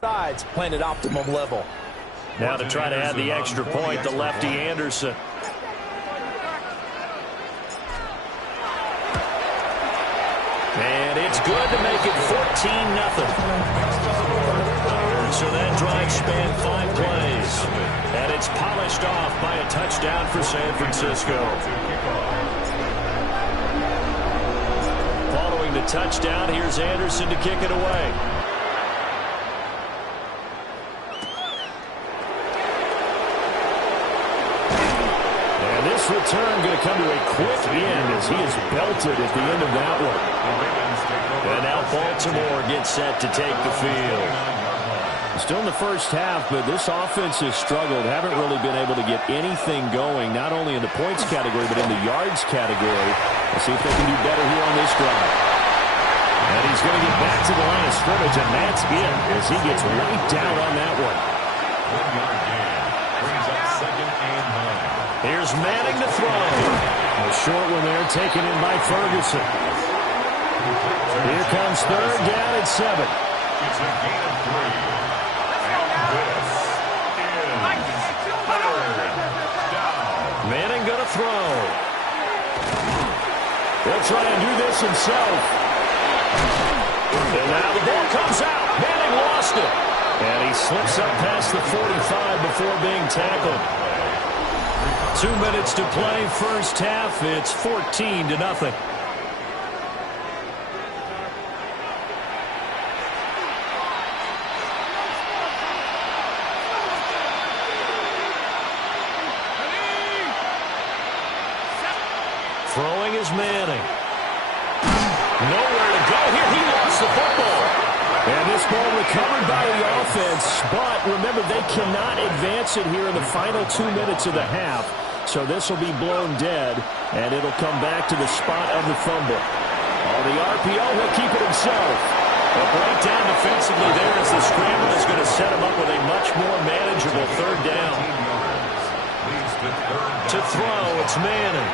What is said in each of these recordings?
Sides playing at optimum level. Now to try to add the extra point, the lefty Anderson. And it's good to make it 14-0. So that drive spanned 5 plays. And it's polished off by a touchdown for San Francisco. Following the touchdown, here's Anderson to kick it away. And this return going to come to a quick end as he is belted at the end of that one. And now Baltimore gets set to take the field. Still in the first half, but this offense has struggled. Haven't really been able to get anything going, not only in the points category, but in the yards category. Let's see if they can do better here on this drive. And he's going to get back to the line of scrimmage, and that's it as he gets right down on that one. 1-yard gain. Brings up 2nd and 9. Here's Madden to throw. A short one there taken in by Ferguson. Here comes 3rd down at 7. It's a gain of 3. Manning going to throw. He'll try and do this himself. And now the ball comes out. Manning lost it. And he slips up past the 45 before being tackled. 2 minutes to play first half. It's 14-0. Throwing is Manning. Nowhere to go here. He lost the football. And this ball recovered by the offense. But remember, they cannot advance it here in the final 2 minutes of the half. So this will be blown dead. And it'll come back to the spot of the fumble. On the RPO, he'll keep it himself. A breakdown defensively there as the scramble is going to set him up with a much more manageable 3rd down. To throw, it's Manning.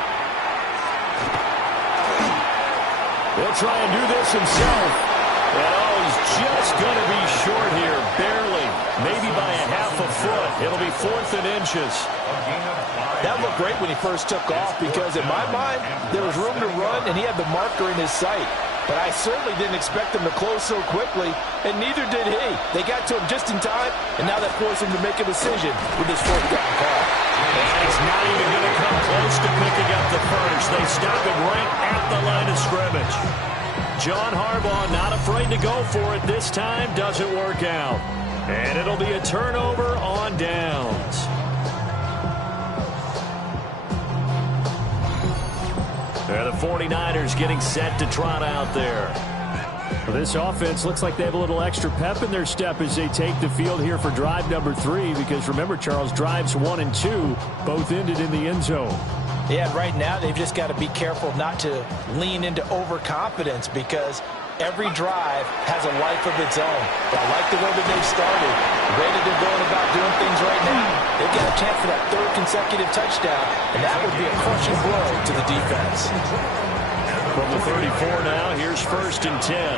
He'll try and do this himself. And oh, he's just going to be short here, barely, maybe by a half a foot. It'll be 4th and inches. That looked great when he first took off because in my mind, there was room to run and he had the marker in his sight. But I certainly didn't expect him to close so quickly, and neither did he. They got to him just in time, and now that forced him to make a decision with his 4th down call. And it's not even going to come close to picking up the first. They stop it right at the line of scrimmage. John Harbaugh not afraid to go for it this time. Doesn't work out. And it'll be a turnover on downs. And the 49ers getting set to trot out there. Well, this offense looks like they have a little extra pep in their step as they take the field here for drive number 3. Because remember, Charles, drives 1 and 2 both ended in the end zone. Yeah, right now they've just got to be careful not to lean into overconfidence because every drive has a life of its own. But I like the way that they've started. The way that they're going about doing things right now, they've got a chance for that 3rd consecutive touchdown, and that would be a crushing blow to the defense. From the 34 now, here's 1st and 10.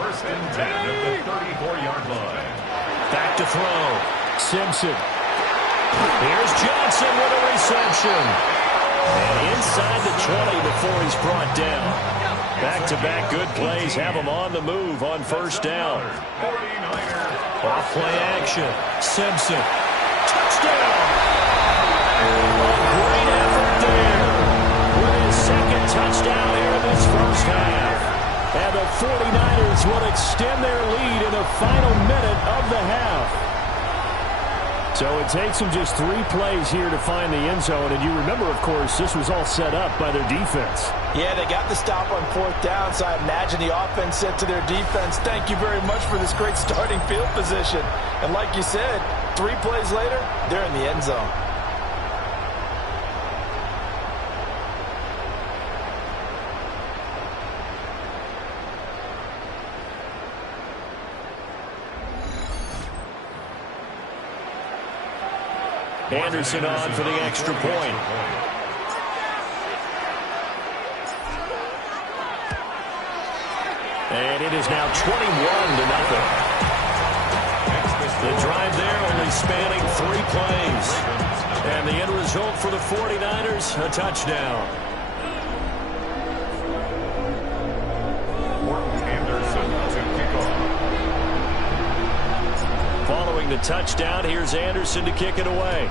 1st and 10 at the 34-yard line. Back to throw. Simpson. Here's Johnson with a reception. And inside the 20 before he's brought down. Back-to-back good plays have him on the move on 1st down. Off play action. Simpson. Touchdown. A great effort there. With his 2nd touchdown here in this first half. And the 49ers will extend their lead in the final minute of the half. So it takes them just 3 plays here to find the end zone. And you remember, of course, this was all set up by their defense. Yeah, they got the stop on 4th down, so I imagine the offense said to their defense, thank you very much for this great starting field position. And like you said, 3 plays later, they're in the end zone. Anderson on for the extra point. And it is now 21-0. The drive there only spanning 3 plays. And the end result for the 49ers, a touchdown. Following the touchdown, here's Anderson to kick it away.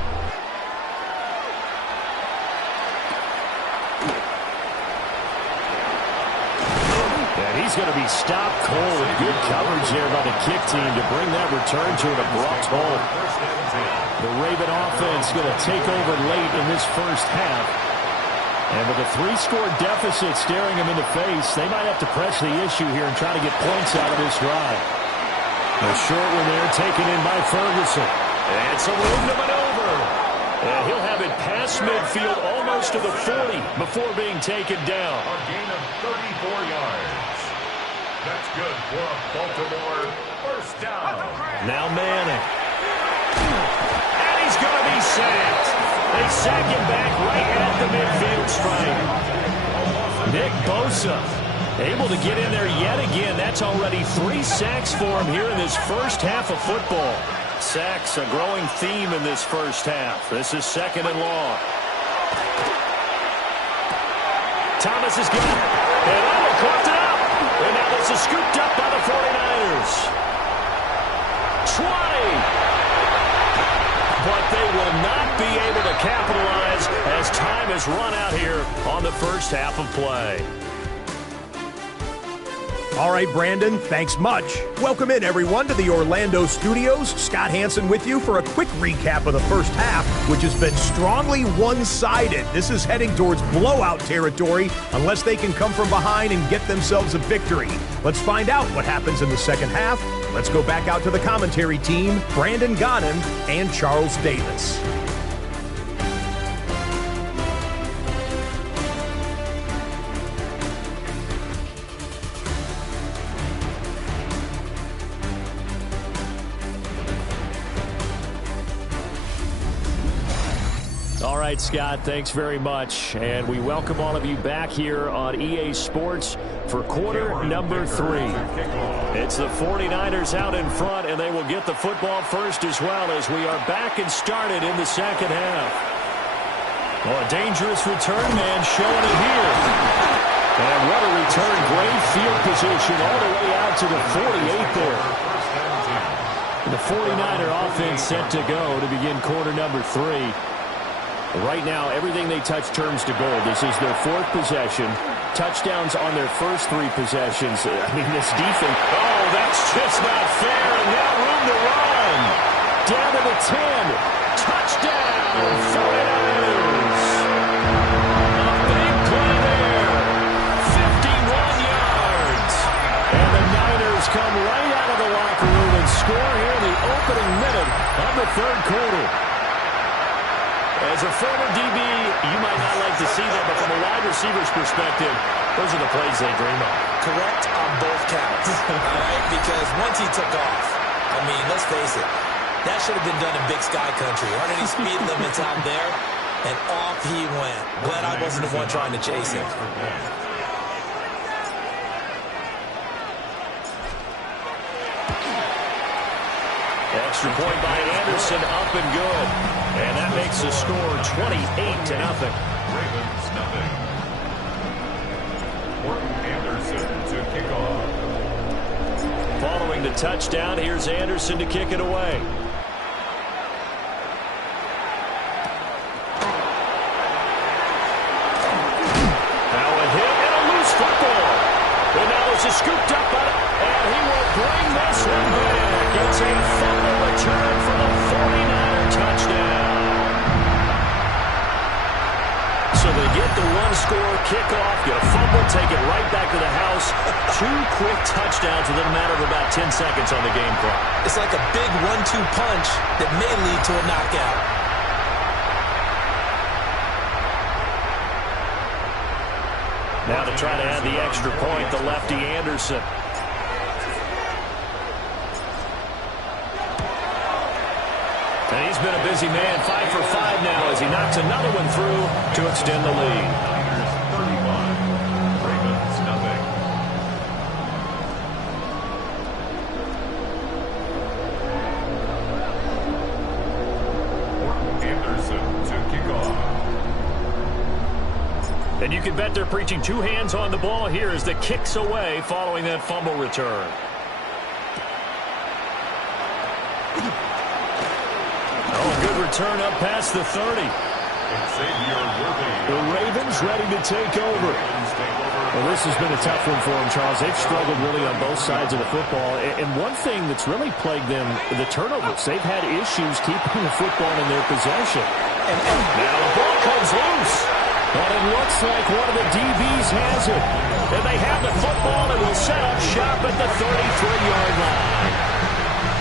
And he's going to be stopped cold. Good coverage there by the kick team to bring that return to an abrupt halt. The Raven offense going to take over late in this first half. And with a 3-score deficit staring him in the face, they might have to press the issue here and try to get points out of this drive. A short one there taken in by Ferguson. And some room to maneuver. And he'll have it past midfield almost to the 40 before being taken down. A gain of 34 yards. That's good for a Baltimore first down. Now Manning. And he's going to be sacked. They sack him back right at the midfield stripe. Nick Bosa able to get in there yet again. That's already 3 sacks for him here in this first half of football. Sacks, a growing theme in this first half. This is 2nd and long. Thomas is good. And coughed it up. And now this is scooped up by the 49ers. 20. But they will not be able to capitalize as time has run out here on the first half of play. All right, Brandon, thanks much. Welcome in, everyone, to the Orlando studios. Scott Hansen with you for a quick recap of the first half, which has been strongly one-sided. This is heading towards blowout territory unless they can come from behind and get themselves a victory. Let's find out what happens in the second half. Let's go back out to the commentary team, Brandon Gonnan and Charles Davis. All right, Scott, thanks very much. And we welcome all of you back here on EA Sports for quarter number 3. It's the 49ers out in front, and they will get the football first as well as we are back and started in the second half. Well, a dangerous return man showing it here. And what a return. Great field position all the way out to the 48 there. The 49er offense set to go to begin quarter number 3. Right now, everything they touch turns to gold. This is their 4th possession. Touchdowns on their first 3 possessions. I mean, this defense. Oh, that's just not fair. And now room to run. Down to the 10. Touchdown, 49ers. A big play there. 51 yards. And the Niners come right out of the locker room and score here in the opening minute of the 3rd quarter. As a former DB, you might not like to see that, but from a wide receiver's perspective, those are the plays they dream of. Correct on both counts, all right? Because once he took off, I mean, let's face it, that should have been done in Big Sky Country. Aren't any speed limits out there? And off he went. Glad I wasn't the one trying to chase him. Extra point by Anderson, up and good. And that makes the score 28-0. Ravens nothing. Morton Anderson to kick off. Following the touchdown, here's Anderson to kick it away. Now a hit and a loose football. And now this is scooped up by and he will bring this one back. It's a fumble return for the 49er touchdown. So they get the 1-score kickoff, get a fumble, take it right back to the house. 2 quick touchdowns within a matter of about 10 seconds on the game clock. It's like a big 1-2 punch that may lead to a knockout. Now to try to add the extra point, the lefty Anderson. And he's been a busy man, 5 for 5 now as he knocks another one through to extend the lead. Niners 31, Ravens nothing. And you can bet they're preaching two hands on the ball here as the kick's away following that fumble return. Oh, good return up past the 30. The Ravens ready to take over. Well, this has been a tough one for them, Charles. They've struggled really on both sides of the football. And one thing that's really plagued them, the turnovers. They've had issues keeping the football in their possession. And now the ball comes loose. But it looks like one of the DBs has it. And they have the football and will set up shop at the 33-yard line.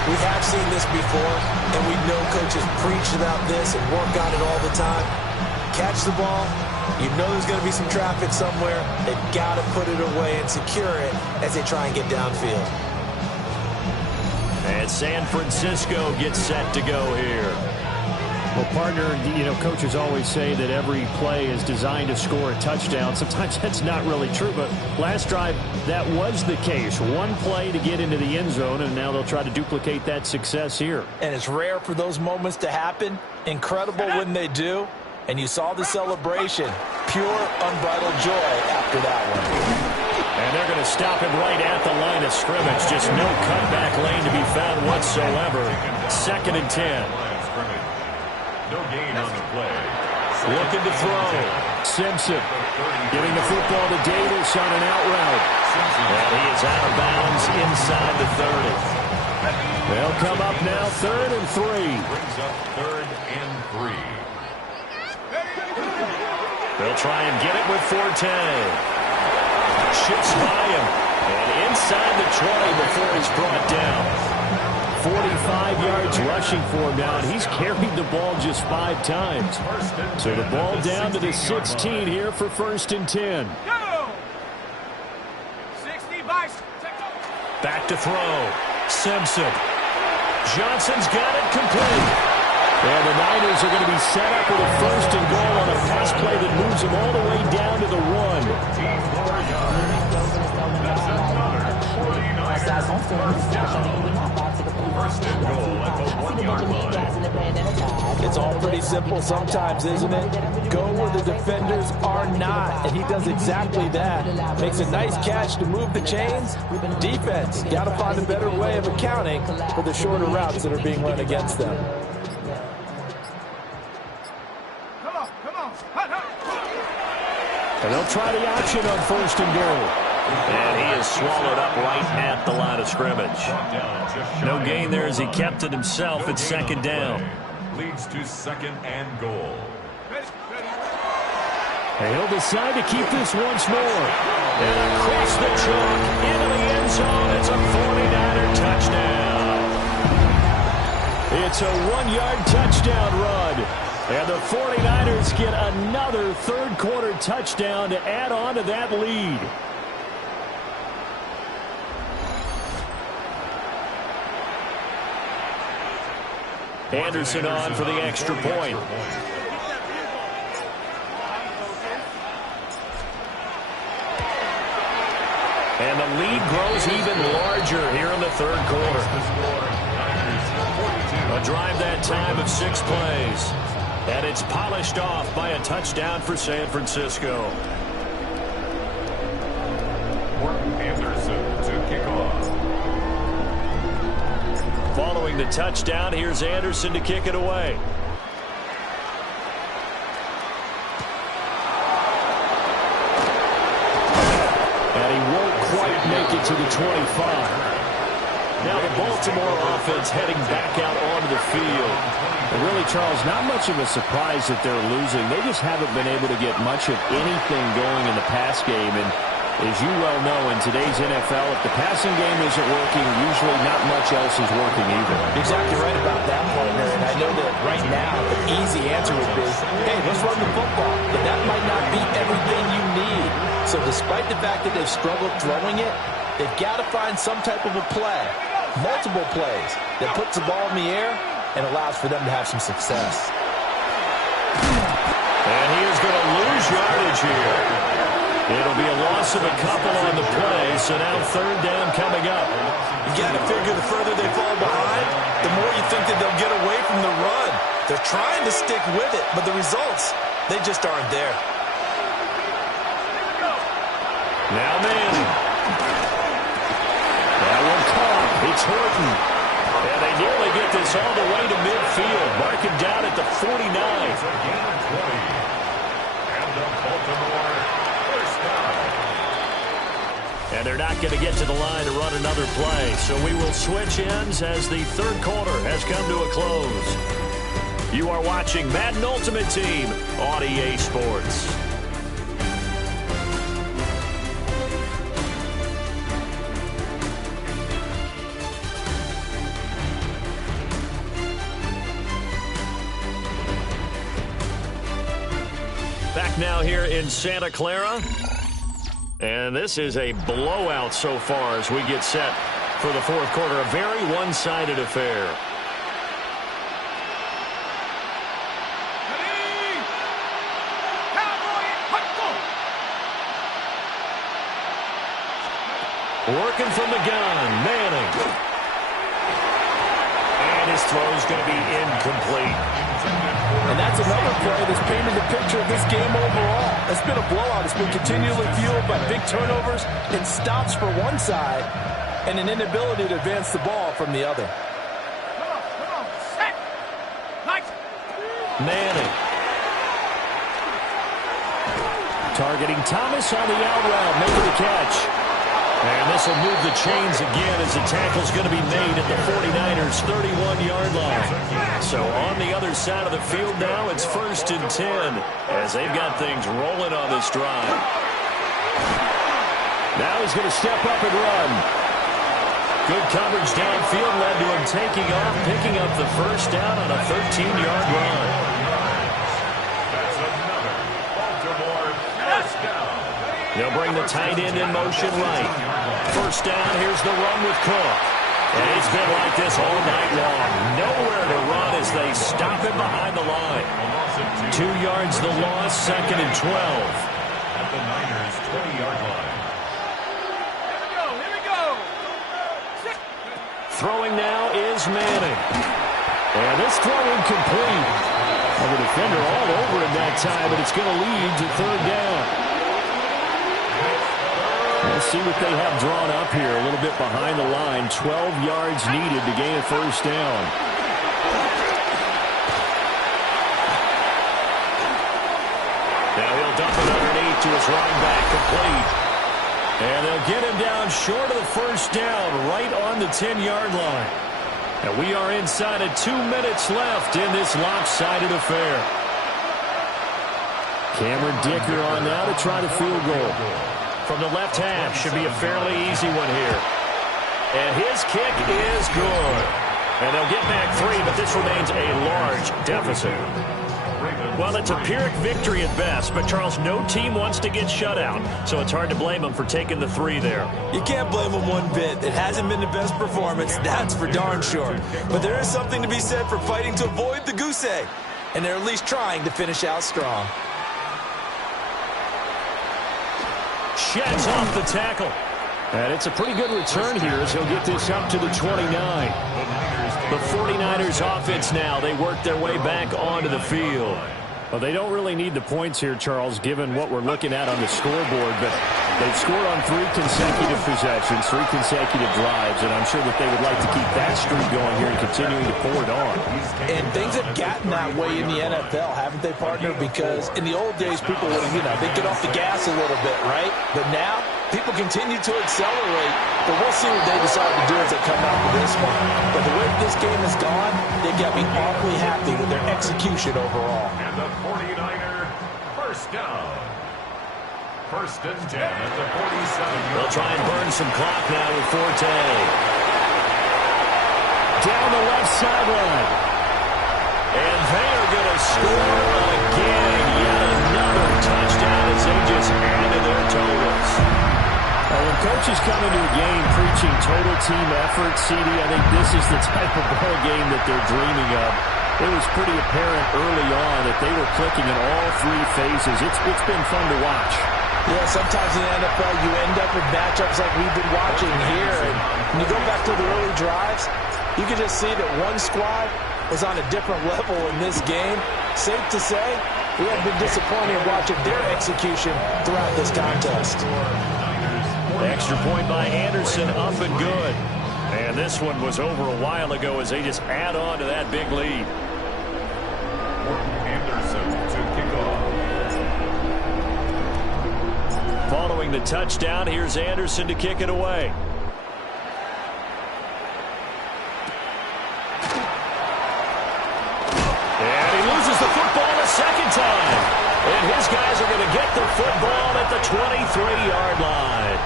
We have seen this before, and we know coaches preach about this and work on it all the time. Catch the ball. You know there's going to be some traffic somewhere. They've got to put it away and secure it as they try and get downfield. And San Francisco gets set to go here. Well, partner, you know, coaches always say that every play is designed to score a touchdown. Sometimes that's not really true, but last drive, that was the case. One play to get into the end zone, and now they'll try to duplicate that success here. And it's rare for those moments to happen. Incredible when they do. And you saw the celebration. Pure, unbridled joy after that one. And they're going to stop him right at the line of scrimmage. Just no cutback lane to be found whatsoever. 2nd and 10. No gain on the play. Looking to throw. Simpson giving the football to Davis on an out route. And he is out of bounds inside the 30. They'll come up now 3rd and 3. Brings up 3rd and 3. They'll try and get it with Forte. Shifts by him. And inside the 20 before he's brought down. 45 yards rushing for him now, and he's carried the ball just 5 times. So the ball down to the 16 here for 1st and 10. Back to throw. Simpson. Johnson's got it complete. And the Niners are going to be set up with a 1st and goal on a pass play that moves them all the way down to the 1. It's all pretty simple sometimes, isn't it? Go where the defenders are not, and he does exactly that. Makes a nice catch to move the chains. Defense, got to find a better way of accounting for the shorter routes that are being run against them. And they'll try the option on 1st and goal. And he is swallowed up right at the line of scrimmage. No gain there as he kept it himself at 2nd down. Leads to 2nd and goal. And he'll decide to keep this once more. And across the chalk into the end zone. It's a 49er touchdown. It's a 1-yard touchdown run. And the 49ers get another 3rd quarter touchdown to add on to that lead. Anderson on for the extra point. And the lead grows even larger here in the 3rd quarter. A drive that time of 6 plays. And it's polished off by a touchdown for San Francisco. Anderson to kick off. Following the touchdown, here's Anderson to kick it away. And he won't quite make it to the 25. Now the Baltimore offense heading back out onto the field. And really, Charles, not much of a surprise that they're losing. They just haven't been able to get much of anything going in the pass game. And as you well know, in today's NFL, if the passing game isn't working, usually not much else is working either. Exactly right about that, partner. And I know that right now the easy answer would be, hey, let's run the football. But that might not be everything you need. So despite the fact that they've struggled throwing it, they've got to find some type of a play, multiple plays, that puts the ball in the air and allows for them to have some success. And he is going to lose yardage here. It'll be a loss of a couple on the play, so now 3rd down coming up. You got to figure the further they fall behind, the more you think that they'll get away from the run. They're trying to stick with it, but the results, they just aren't there. Now Manning. That one caught. It's Horton. And they nearly get this all the way to midfield. Mark him down at the 49. It's a gain of 20. And the Baltimore first down. And they're not going to get to the line to run another play. So we will switch ends as the third quarter has come to a close. You are watching Madden Ultimate Team on EA Sports. Back now here in Santa Clara. And this is a blowout so far as we get set for the fourth quarter. A very one-sided affair. Working from the gun, Manning. And his throw is going to be incomplete. And that's another play that's painted the picture of this game overall. It's been a blowout. It's been continually fueled by big turnovers and stops for one side and an inability to advance the ball from the other. Manning. Targeting Thomas on the out route, making the catch. And this will move the chains again as the tackle's going to be made at the 49ers' 31-yard line. So on the other side of the field now, it's 1st and 10 as they've got things rolling on this drive. Now he's going to step up and run. Good coverage downfield led to him taking off, picking up the first down on a 13-yard run. That's another Baltimore first down. They'll bring the tight end in motion right. First down, here's the run with Cook. And it's been like this all night long. Nowhere to run as they stop him behind the line. 2 2 yards the loss, 2nd and 12. At the Niners' 20-yard line. Here we go. Throwing now is Manning. And this throw incomplete. Well, the defender all over him that time, but it's going to lead to 3rd down. Let's see what they have drawn up here. A little bit behind the line. 12 yards needed to gain a first down. Now he'll dump it underneath to his running back, complete. And they'll get him down short of the first down, right on the 10-yard line. And we are inside of 2 minutes left in this lopsided affair. Cameron Dicker on now to try the field goal. From the left half, should be a fairly easy one here. And his kick is good. And they'll get back 3, but this remains a large deficit. Well, it's a Pyrrhic victory at best, but Charles, no team wants to get shut out, so it's hard to blame them for taking the 3 there. You can't blame them one bit. It hasn't been the best performance, that's for darn sure. But there is something to be said for fighting to avoid the goose egg, and they're at least trying to finish out strong. Sheds off the tackle. And it's a pretty good return here as he'll get this up to the 29. The 49ers offense now, they work their way back onto the field. Well, they don't really need the points here, Charles, given what we're looking at on the scoreboard, but they've scored on 3 consecutive possessions, 3 consecutive drives, and I'm sure that they would like to keep that streak going here and continuing to pour it on. And things have gotten that way in the NFL, haven't they, partner? Because in the old days, people would, they'd get off the gas a little bit, right? But now, people continue to accelerate, but we'll see what they decide to do as they come out of this one. But the way this game has gone, they've got to be awfully happy with their execution overall. And the 49er first down. 1st and 10 at the 47. They'll try and burn some clock now with Forte. Down the left sideline. And they are going to score again. Yet another touchdown as they just added their totals. Well, when coaches come into a game preaching total team effort, CD, I think this is the type of ball game that they're dreaming of. It was pretty apparent early on that they were clicking in all 3 phases. It's been fun to watch. Yeah, sometimes in the NFL you end up with matchups like we've been watching here. And when you go back to the early drives, you can just see that one squad was on a different level in this game. Safe to say, we have been disappointed watching their execution throughout this contest. Extra point by Anderson, up and good. And this one was over a while ago as they just add on to that big lead. Anderson to kick off. Following the touchdown, here's Anderson to kick it away. And he loses the football a second time. And his guys are going to get the football at the 23-yard line.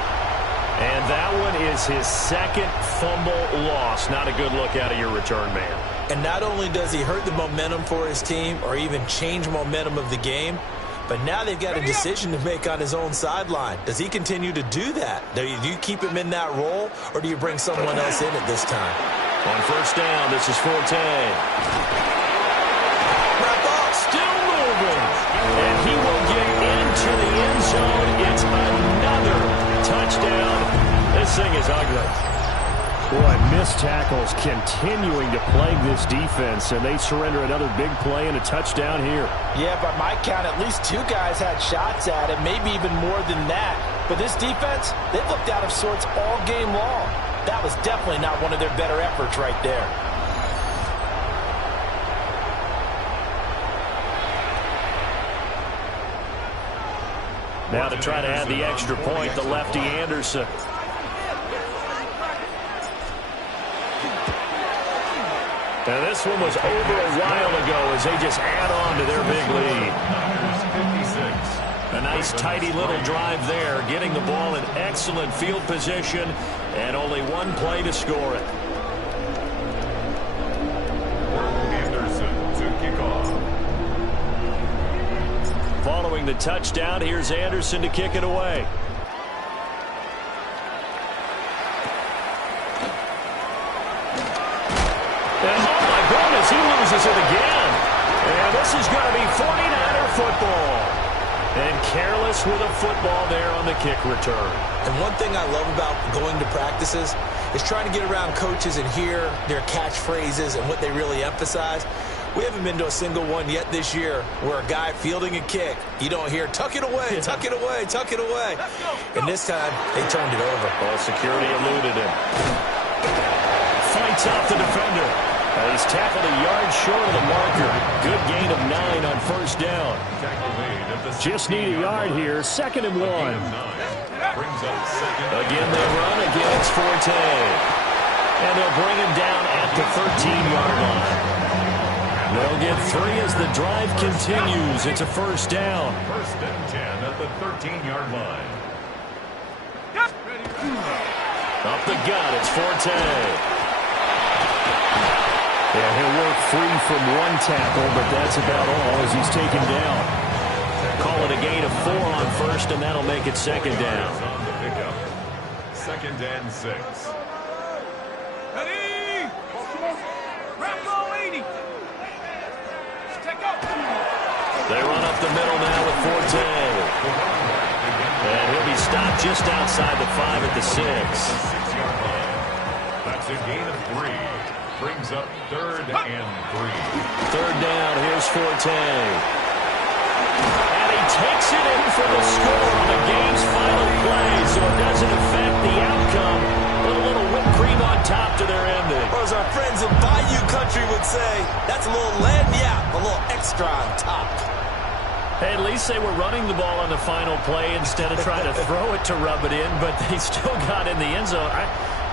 And that one is his second fumble loss. Not a good look out of your return man. And not only does he hurt the momentum for his team or even change momentum of the game, but now they've got a decision to make on his own sideline. Does he continue to do that? Do you keep him in that role, or do you bring someone else in at this time? On first down, this is Forte. Still moving. And he will get into the end zone. It's another touchdown. This thing is ugly. Boy, missed tackles continuing to plague this defense, and they surrender another big play and a touchdown here. Yeah, by my count, at least two guys had shots at it, maybe even more than that. But this defense, they've looked out of sorts all game long. That was definitely not one of their better efforts right there. Now to try to add the extra point, the lefty Anderson. And this one was over a while ago as they just add on to their big lead. A nice tidy little drive there, getting the ball in excellent field position, and only one play to score it. Anderson to kick off. Following the touchdown, here's Anderson to kick it away. And oh my goodness, he loses it again. And this is going to be 49er football. And careless with a football there on the kick return. And one thing I love about going to practices is trying to get around coaches and hear their catchphrases and what they really emphasize. We haven't been to a single one yet this year where a guy fielding a kick, you don't hear, tuck it away, tuck it away, tuck it away. And this time, they turned it over. Ball security eluded him. Fights off the defender. He's tackled a yard short of the marker. Good gain of 9 on first down. Just need a yard here. 2nd and 1. Again, they run. Again, it's Forte. And they'll bring him down at the 13-yard line. They'll get 3 as the drive continues. It's a first down. 1st and 10 at the 13-yard line. Up the gut, it's Forte. Yeah, he'll work free from one tackle, but that's about all as he's taken down. Call it a gain of 4 on first, and that'll make it 2nd down. On the pickup. 2nd and 6. Ready? Wrap ball 80. Check up. They run up the middle now with Forte. And he'll be stopped just outside the 5 at the 6. 6-yard line. That's a gain of 3. Brings up 3rd and 3. 3rd down, here's Forte. And he takes it in for the score on the game's final play, so it doesn't affect the outcome. Put a little whipped cream on top to their ending. Or as our friends in Bayou Country would say, that's a little lagniappe, a little extra on top. Hey, at least they were running the ball on the final play instead of trying to throw it to rub it in, but they still got in the end zone. I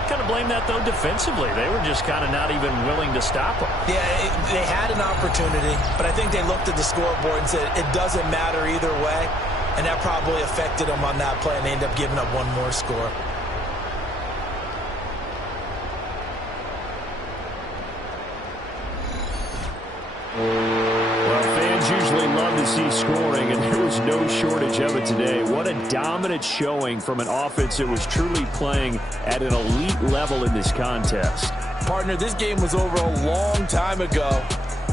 kind of blame that, though, defensively. They were just kind of not even willing to stop them. Yeah, they had an opportunity, but I think they looked at the scoreboard and said it doesn't matter either way, and that probably affected them on that play, and they ended up giving up one more score. Well, fans usually love to see scoring, and there was no shortage of it today. What a dominant showing from an offense that was truly playing at an elite level in this contest. Partner, this game was over a long time ago,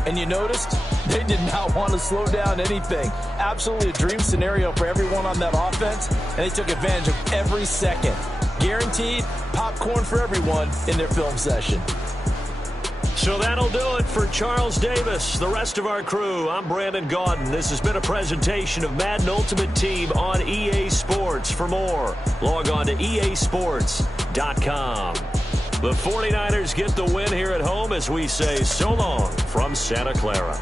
and you noticed they did not want to slow down anything. Absolutely a dream scenario for everyone on that offense, and they took advantage of every second. Guaranteed popcorn for everyone in their film session. So that'll do it for Charles Davis. The rest of our crew, I'm Brandon Gaudin. This has been a presentation of Madden Ultimate Team on EA Sports. For more, log on to easports.com. The 49ers get the win here at home as we say so long from Santa Clara.